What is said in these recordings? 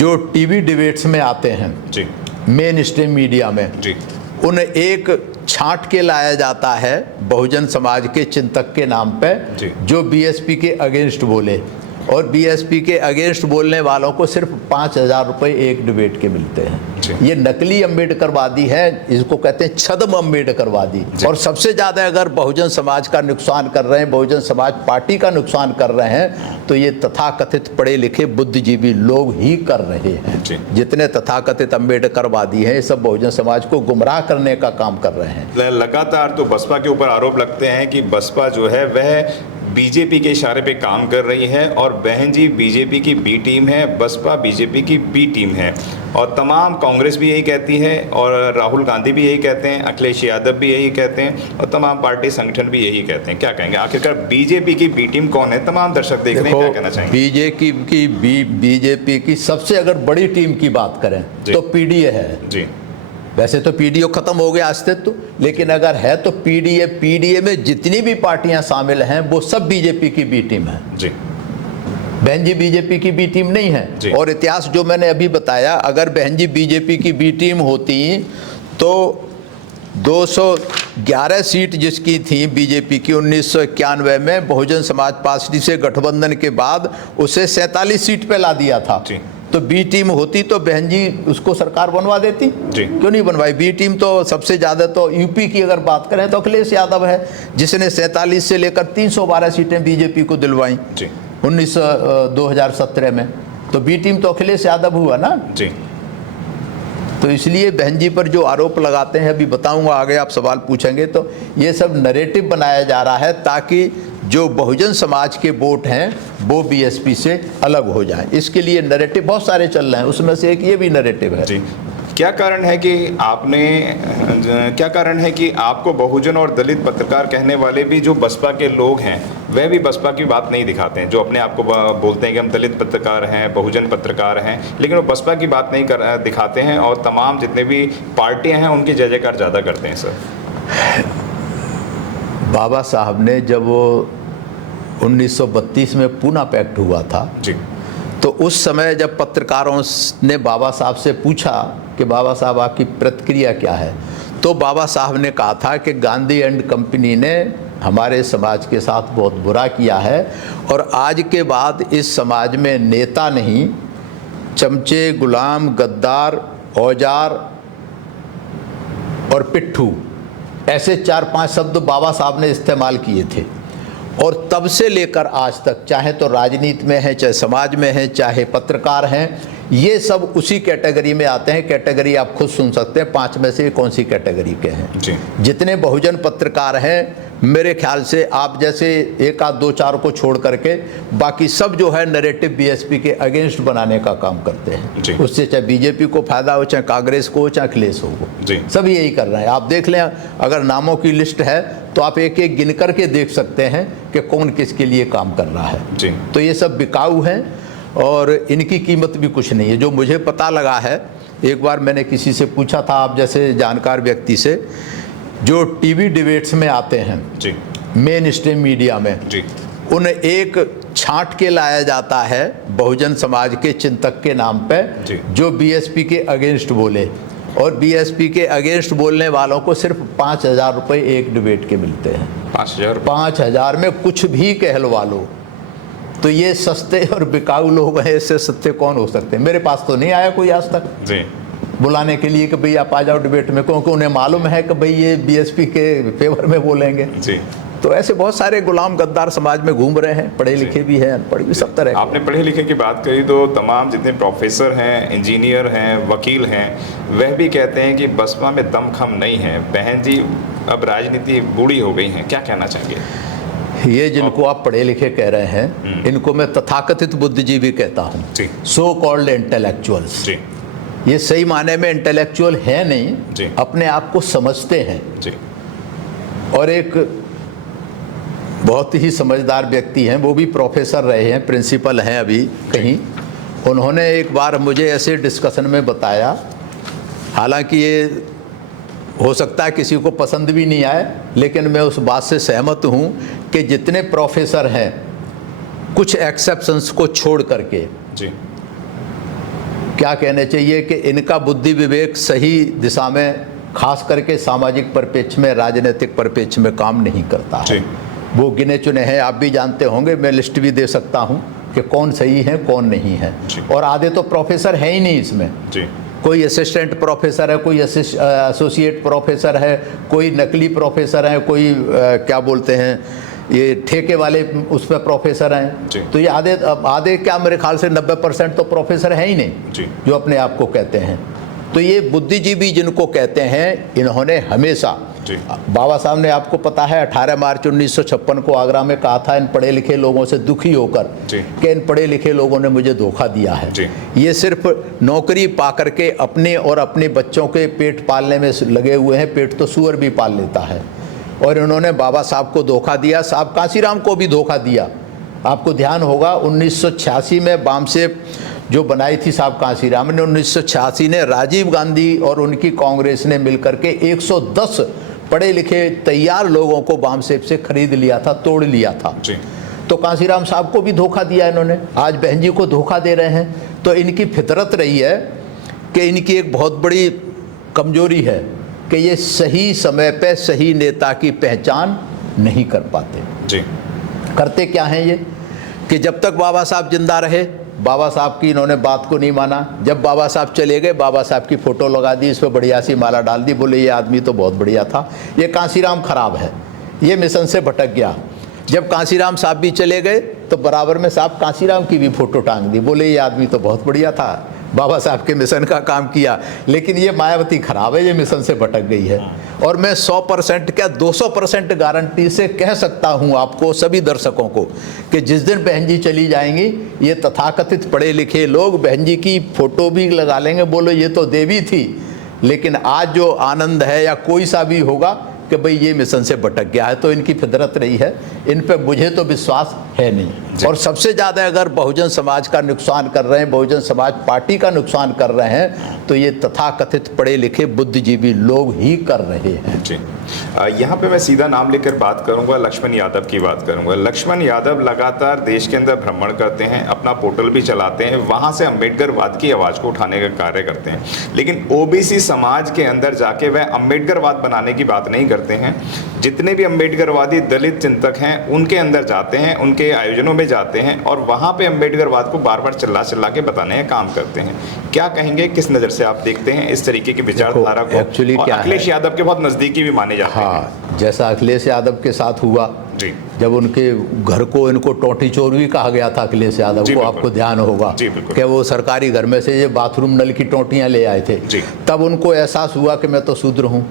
जो TV debates में आते हैं जी, मेन स्ट्रीम मीडिया में जी, उन्हें एक छांट के लाया जाता है बहुजन समाज के चिंतक के नाम पे, जी। जो बीएसपी के अगेंस्ट बोले, और बीएसपी के अगेंस्ट बोलने वालों को सिर्फ 5,000 रुपये एक डिबेट के मिलते हैं। ये नकली अम्बेडकरवादी है, इसको कहते हैं छद्म अम्बेडकरवादी। और सबसे ज़्यादा अगर बहुजन समाज का नुकसान कर रहे हैं, बहुजन समाज पार्टी का नुकसान कर रहे हैं, तो ये तथाकथित पढ़े लिखे बुद्धिजीवी लोग ही कर रहे हैं। जितने तथाकथित अम्बेडकरवादी हैं, ये सब बहुजन समाज को गुमराह करने का काम कर रहे हैं। लगातार तो बसपा के ऊपर आरोप लगते हैं कि बसपा जो है वह बीजेपी के इशारे पे काम कर रही है, और बहन जी बीजेपी की बी टीम है, बसपा बीजेपी की बी टीम है, और तमाम कांग्रेस भी यही कहती है, और राहुल गांधी भी यही कहते हैं, अखिलेश यादव भी यही कहते हैं, और तमाम पार्टी संगठन भी यही कहते हैं। क्या कहेंगे आखिरकार बीजेपी की बी टीम कौन है? तमाम दर्शक देख रहे हैं, क्या कहना चाहेंगे? बीजेपी की सबसे अगर बड़ी टीम की बात करें तो पीडीए है जी। वैसे तो पीडीए खत्म हो गया अस्तित्व, लेकिन अगर है तो पीडीए में जितनी भी पार्टियां शामिल हैं वो सब बीजेपी की बी टीम है जी। बहन जी बीजेपी की बी टीम नहीं है। और इतिहास जो मैंने अभी बताया, अगर बहन जी बीजेपी की बी टीम होती तो 211 सीट जिसकी थी बीजेपी की 1991 में, बहुजन समाज पार्टी से गठबंधन के बाद उसे 47 सीट पे ला दिया था। तो बी टीम होती तो बहन जी उसको सरकार बनवा देती, क्यों नहीं बनवाई? बी टीम तो सबसे ज़्यादा तो यूपी की अगर बात करें तो अखिलेश यादव है, जिसने 47 से लेकर 312 सीटें बीजेपी को दिलवाई 2017 में। तो बी टीम तो अखिलेश यादव हुआ ना जी। तो इसलिए बहन जी पर जो आरोप लगाते हैं, अभी बताऊंगा आगे, आप सवाल पूछेंगे, तो ये सब नैरेटिव बनाया जा रहा है ताकि जो बहुजन समाज के वोट हैं वो बीएसपी से अलग हो जाएं। इसके लिए नैरेटिव बहुत सारे चल रहे हैं, उसमें से एक ये भी नैरेटिव है। जी। क्या कारण है कि आपको बहुजन और दलित पत्रकार कहने वाले भी जो बसपा के लोग हैं वह भी बसपा की बात नहीं दिखाते हैं, जो अपने आप को बोलते हैं कि हम दलित पत्रकार हैं, बहुजन पत्रकार हैं, लेकिन वो बसपा की बात नहीं दिखाते हैं, और तमाम जितने भी पार्टियां हैं उनकी जय जयकार ज़्यादा करते हैं? सर, बाबा साहब ने जब वो 1932 में पूना पैक्ट हुआ था जी, तो उस समय जब पत्रकारों ने बाबा साहब से पूछा कि बाबा साहब आपकी प्रतिक्रिया क्या है, तो बाबा साहब ने कहा था कि गांधी एंड कंपनी ने हमारे समाज के साथ बहुत बुरा किया है, और आज के बाद इस समाज में नेता नहीं, चमचे, गुलाम, गद्दार, औजार और पिट्ठू, ऐसे 4-5 शब्द बाबा साहब ने इस्तेमाल किए थे। और तब से लेकर आज तक, चाहे तो राजनीति में है, चाहे समाज में है, चाहे पत्रकार हैं, ये सब उसी कैटेगरी में आते हैं। कैटेगरी आप खुद सुन सकते हैं 5 में से कौन सी कैटेगरी के हैं जी। जितने बहुजन पत्रकार हैं, मेरे ख्याल से आप जैसे 1 आध 2 4 को छोड़ करके बाकी सब जो है नैरेटिव बीएसपी के अगेंस्ट बनाने का काम करते हैं। उससे चाहे बीजेपी को फायदा हो, चाहे कांग्रेस को हो, चाहे अखिलेश हो, सब यही कर रहे हैं। आप देख लें, अगर नामों की लिस्ट है तो आप एक एक गिन करके देख सकते हैं कि कौन किसके लिए काम कर रहा है जी। तो ये सब बिकाऊ हैं और इनकी कीमत भी कुछ नहीं है। जो मुझे पता लगा है, एक बार मैंने किसी से पूछा था, आप जैसे जानकार व्यक्ति से, जो टीवी डिबेट्स में आते हैं जी, मेन स्ट्रीम मीडिया में जी, उन्हें एक छांट के लाया जाता है बहुजन समाज के चिंतक के नाम पे, जो बीएसपी के अगेंस्ट बोले, और बीएसपी के अगेंस्ट बोलने वालों को सिर्फ 5,000 रुपये एक डिबेट के मिलते हैं। 5,000 में कुछ भी कहलवा लो। तो ये सस्ते और बिकाऊ लोग हैं, इससे सस्ते कौन हो सकते हैं? मेरे पास तो नहीं आया कोई आज तक जी बुलाने के लिए कि भाई आप आ जाओ डिबेट में, क्योंकि उन्हें मालूम है कि भाई ये बीएसपी के फेवर में बोलेंगे जी। तो ऐसे बहुत सारे गुलाम गद्दार समाज में घूम रहे हैं, पढ़े लिखे भी हैं, अनपढ़ भी, सब तरह। आपने पढ़े लिखे की बात करी तो तमाम जितने प्रोफेसर हैं, इंजीनियर हैं, वकील हैं, वह भी कहते हैं कि बसपा में दमखम नहीं है। बहन जी अब राजनीति बूढ़ी हो गई है, क्या कहना चाहिए? ये जिनको आप पढ़े लिखे कह रहे हैं, इनको मैं तथाकथित बुद्धिजीवी कहता हूँ, सो कॉल्ड इंटेलेक्चुअल्स। ये सही माने में इंटेलेक्चुअल है नहीं, अपने आप को समझते हैं जी। और एक बहुत ही समझदार व्यक्ति हैं, वो भी प्रोफेसर रहे हैं, प्रिंसिपल हैं अभी कहीं। उन्होंने एक बार मुझे ऐसे डिस्कशन में बताया, हालांकि ये हो सकता है किसी को पसंद भी नहीं आए, लेकिन मैं उस बात से सहमत हूँ कि जितने प्रोफेसर हैं, कुछ एक्सेप्शंस को छोड़ करके जी, क्या कहने चाहिए कि इनका बुद्धि विवेक सही दिशा में, खास करके सामाजिक परिप्रेक्ष्य में, राजनीतिक परिप्रेक्ष्य में काम नहीं करता है। वो गिने चुने हैं, आप भी जानते होंगे, मैं लिस्ट भी दे सकता हूँ कि कौन सही है कौन नहीं है। और आधे तो प्रोफेसर है ही नहीं इसमें। कोई असिस्टेंट प्रोफेसर है, कोई एसोसिएट प्रोफेसर है, कोई नकली प्रोफेसर है, कोई क्या बोलते हैं ये ठेके वाले उस पर प्रोफेसर हैं। तो ये आधे क्या, मेरे ख्याल से 90% तो प्रोफेसर है ही नहीं जो अपने आप को कहते हैं। तो ये बुद्धिजीवी जिनको कहते हैं, इन्होंने हमेशा, बाबा साहब ने, आपको पता है, 18 मार्च 1956 को आगरा में कहा था इन पढ़े लिखे लोगों से दुखी होकर कि इन पढ़े लिखे लोगों ने मुझे धोखा दिया है। ये सिर्फ नौकरी पा करके अपने और अपने बच्चों के पेट पालने में लगे हुए हैं। पेट तो सूअर भी पाल लेता है। और इन्होंने बाबा साहब को धोखा दिया, साहब कांसीराम को भी धोखा दिया। आपको ध्यान होगा 1986 में बामसेप जो बनाई थी साहब कांसीराम ने, 1986 ने राजीव गांधी और उनकी कांग्रेस ने मिलकर के 110 पढ़े लिखे तैयार लोगों को बामसेप से खरीद लिया था, तोड़ लिया था। तो कांसीराम साहब को भी धोखा दिया इन्होंने, आज बहन जी को धोखा दे रहे हैं। तो इनकी फितरत रही है कि इनकी एक बहुत बड़ी कमजोरी है कि ये सही समय पे सही नेता की पहचान नहीं कर पाते। करते क्या हैं ये कि जब तक बाबा साहब जिंदा रहे, बाबा साहब की इन्होंने बात को नहीं माना। जब बाबा साहब चले गए, बाबा साहब की फ़ोटो लगा दी, इस पर बढ़िया सी माला डाल दी, बोले ये आदमी तो बहुत बढ़िया था, ये कांसीराम खराब है, ये मिशन से भटक गया। जब कांसीराम साहब भी चले गए तो बराबर में साहब कांसीराम की भी फ़ोटो टांग दी, बोले ये आदमी तो बहुत बढ़िया था, बाबा साहब के मिशन का काम किया, लेकिन ये मायावती खराब है, ये मिशन से भटक गई है। और मैं 100% क्या 200% गारंटी से कह सकता हूँ आपको, सभी दर्शकों को, कि जिस दिन बहन जी चली जाएंगी, ये तथाकथित पढ़े लिखे लोग बहन जी की फ़ोटो भी लगा लेंगे, बोलो ये तो देवी थी। लेकिन आज जो आनंद है या कोई सा भी होगा कि भाई ये मिशन से भटक गया है, तो इनकी फितरत रही है, इन पे मुझे तो विश्वास है नहीं। और सबसे ज़्यादा अगर बहुजन समाज का नुकसान कर रहे हैं, बहुजन समाज पार्टी का नुकसान कर रहे हैं, तो ये तथाकथित पढ़े लिखे बुद्धिजीवी लोग ही कर रहे हैं। जी, यहाँ पे मैं सीधा नाम लेकर बात करूंगा, लक्ष्मण यादव की बात करूंगा। लक्ष्मण यादव लगातार देश के अंदर भ्रमण करते हैं, अपना पोर्टल भी चलाते हैं, वहाँ से अम्बेडकरवाद की आवाज़ को उठाने का कार्य करते हैं, लेकिन ओबीसी समाज के अंदर जाके वह अम्बेडकरवाद बनाने की बात नहीं करते हैं। जितने भी अम्बेडकरवादी दलित चिंतक हैं उनके अंदर जाते हैं, उनके आयोजनों में जाते हैं और वहाँ पे अम्बेडकरवाद को बार बार चिल्ला चिल्ला के बताने का काम करते हैं। क्या कहेंगे, किस नज़र से आप देखते हैं इस तरीके की विचारधारा को? एक्चुअली क्या है, अखिलेश यादव के बहुत नज़दीकी भी माने जाते हैं। जैसा अखिलेश यादव के साथ हुआ जी, जब उनके घर को इनको टोटी चोर भी कहा गया था अखिलेश यादव को, आपको ध्यान होगा कि वो सरकारी घर में से ये बाथरूम नल की टोटियाँ ले आए थे। तब उनको एहसास हुआ कि मैं तो शूद्र हूँ।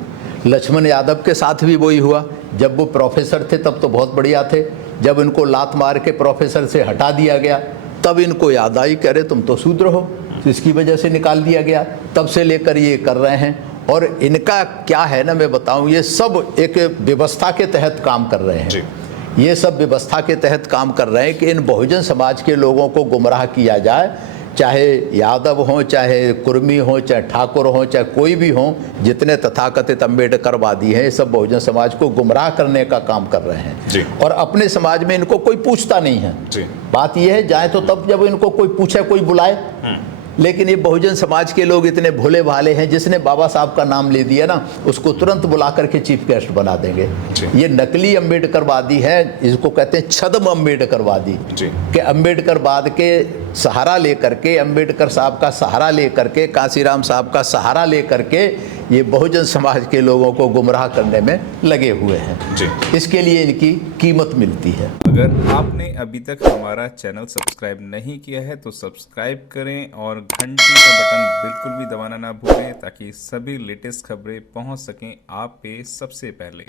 लक्ष्मण यादव के साथ भी वही हुआ, जब वो प्रोफेसर थे तब तो बहुत बढ़िया थे, जब इनको लात मार के प्रोफेसर से हटा दिया गया तब इनको याद आई, कह रहे तुम तो शूद्र हो, तो इसकी वजह से निकाल दिया गया। तब से लेकर ये कर रहे हैं। और इनका क्या है ना, मैं बताऊं, ये सब एक व्यवस्था के तहत काम कर रहे हैं। ये सब व्यवस्था के तहत काम कर रहे हैं कि इन बहुजन समाज के लोगों को गुमराह किया जाए, चाहे यादव हों, चाहे कुर्मी हों, चाहे ठाकुर हों, चाहे कोई भी हों, जितने तथाकथित अम्बेडकरवादी हैं, ये सब बहुजन समाज को गुमराह करने का काम कर रहे हैं। और अपने समाज में इनको कोई पूछता नहीं है। बात यह है, जाए तो तब जब इनको कोई पूछे, कोई बुलाए। लेकिन ये बहुजन समाज के लोग इतने भोले भाले हैं, जिसने बाबा साहब का नाम ले दिया ना, उसको तुरंत बुला करके चीफ गेस्ट बना देंगे। ये नकली अम्बेडकरवादी है, इसको कहते हैं छद्म अम्बेडकरवादी, कि अम्बेडकरवाद के सहारा लेकर के, अम्बेडकर साहब का सहारा लेकर के, कांसीराम साहब का सहारा लेकर के ये बहुजन समाज के लोगों को गुमराह करने में लगे हुए हैं। इसके लिए इनकी कीमत मिलती है। अगर आपने अभी तक हमारा चैनल सब्सक्राइब नहीं किया है तो सब्सक्राइब करें और घंटी का बटन बिल्कुल भी दबाना ना भूलें, ताकि सभी लेटेस्ट खबरें पहुंच सकें आप पे सबसे पहले।